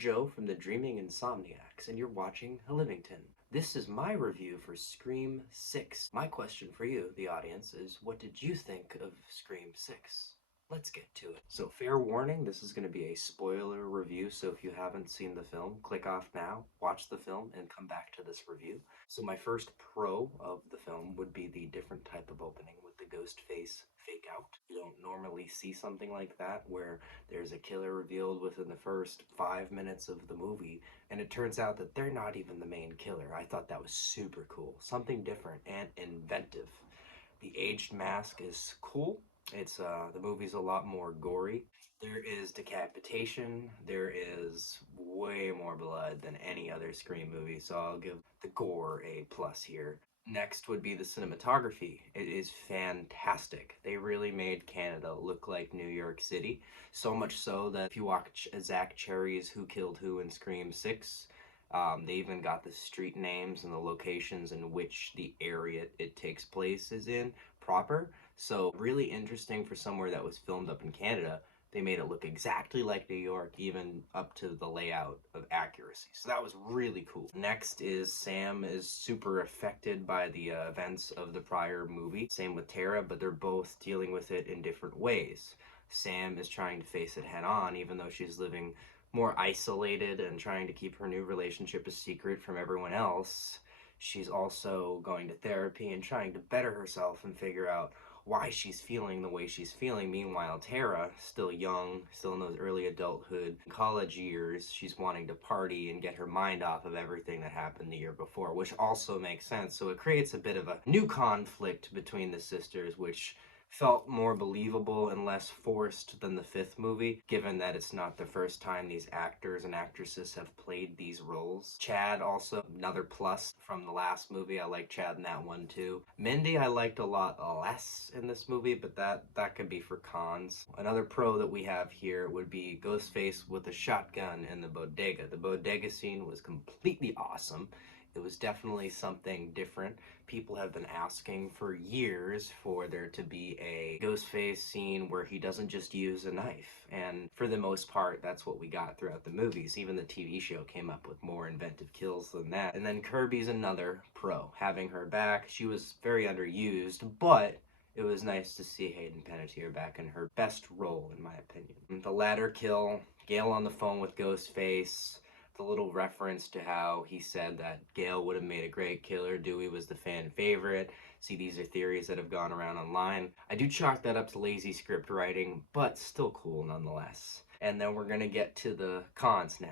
Joe from the Dreaming Insomniacs, and you're watching HELLVINGTON. This is my review for Scream 6. My question for you, the audience, is what did you think of Scream 6? Let's get to it. So fair warning, this is going to be a spoiler review, so if you haven't seen the film, click off now, watch the film, and come back to this review. So my first pro of the film would be the different type of opening with the ghost face fake out. You don't normally see something like that where there's a killer revealed within the first 5 minutes of the movie, and it turns out that they're not even the main killer. I thought that was super cool. Something different and inventive. The aged mask is cool. It's the movie's a lot more gory. There is decapitation. There is way more blood than any other Scream movie, so I'll give the gore a plus here. Next would be the cinematography. It is fantastic. They really made Canada look like New York City, so much so that if you watch Zach Cherry's Who Killed Who in Scream 6, they even got the street names and the locations in which the area it takes place is in proper. So really interesting for somewhere that was filmed up in Canada. They made it look exactly like New York, even up to the layout of accuracy. So that was really cool. Next is Sam is super affected by the events of the prior movie. Same with Tara, but they're both dealing with it in different ways. Sam is trying to face it head on, even though she's living more isolated and trying to keep her new relationship a secret from everyone else. She's also going to therapy and trying to better herself and figure out why she's feeling the way she's feeling. Meanwhile, Tara, still young, still in those early adulthood, college years, she's wanting to party and get her mind off of everything that happened the year before, which also makes sense. So it creates a bit of a new conflict between the sisters, which felt more believable and less forced than the fifth movie, given that it's not the first time these actors and actresses have played these roles. Chad, also another plus from the last movie. I like Chad in that one too. Mindy I liked a lot less in this movie, but that could be for cons. Another pro that we have here would be Ghostface with a shotgun in the bodega. The bodega scene was completely awesome. It was definitely something different. People have been asking for years for there to be a Ghostface scene where he doesn't just use a knife. And for the most part, that's what we got throughout the movies. Even the TV show came up with more inventive kills than that. And then Kirby's another pro. Having her back, she was very underused, but it was nice to see Hayden Panettiere back in her best role, in my opinion. The ladder kill, Gale on the phone with Ghostface, the little reference to how he said that Gale would have made a great killer, Dewey was the fan favorite. See, these are theories that have gone around online. I do chalk that up to lazy script writing, but still cool nonetheless. And then we're gonna get to the cons now.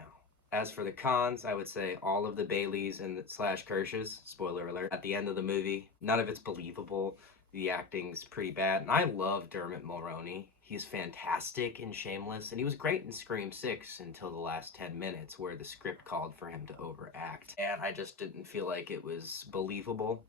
As for the cons, I would say all of the Baileys and slash Kirsches, spoiler alert, at the end of the movie, none of it's believable. The acting's pretty bad, and I love Dermot Mulroney. He's fantastic in Shameless, and he was great in Scream 6 until the last 10 minutes where the script called for him to overact. And I just didn't feel like it was believable.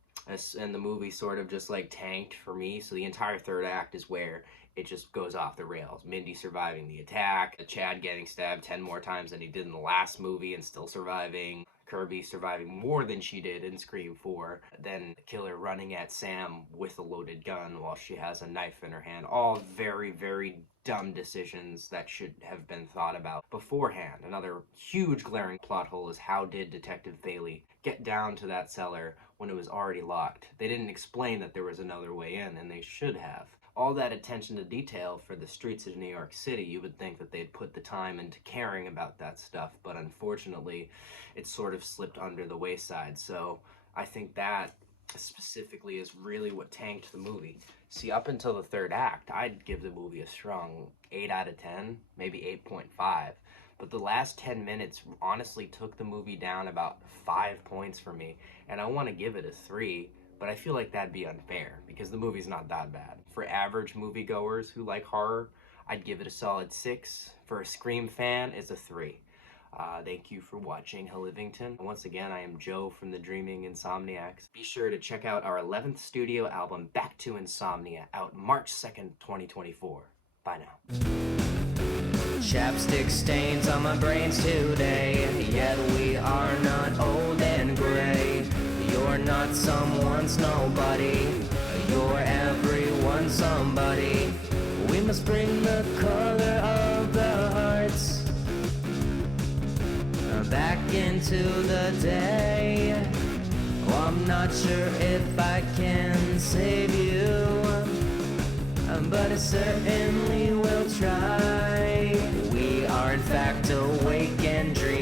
And the movie sort of just like tanked for me, so the entire third act is where it just goes off the rails. Mindy surviving the attack, Chad getting stabbed 10 more times than he did in the last movie and still surviving, Kirby surviving more than she did in Scream 4, then the killer running at Sam with a loaded gun while she has a knife in her hand. All very, very dumb decisions that should have been thought about beforehand. Another huge glaring plot hole is how did Detective Bailey get down to that cellar when it was already locked? They didn't explain that there was another way in, and they should have. All that attention to detail for the streets of New York City, you would think that they'd put the time into caring about that stuff, but unfortunately, it sort of slipped under the wayside. So I think that specifically is really what tanked the movie. See, up until the third act, I'd give the movie a strong 8 out of 10, maybe 8.5. But the last 10 minutes honestly took the movie down about 5 points for me, and I want to give it a 3. But I feel like that'd be unfair because the movie's not that bad. For average moviegoers who like horror, I'd give it a solid 6. For a Scream fan, it's a 3. Thank you for watching HELLVINGTON. Once again, I am Joe from the Dreaming Insomniacs. Be sure to check out our 11th studio album, Back to Insomnia, out March 2nd, 2024. Bye now. Chapstick stains on my brains today, yet we are not old and gray. You're not someone's nobody, you're everyone's somebody. We must bring the color of the hearts into the day. Oh, I'm not sure if I can save you, but I certainly will try. We are in fact awake and dreaming.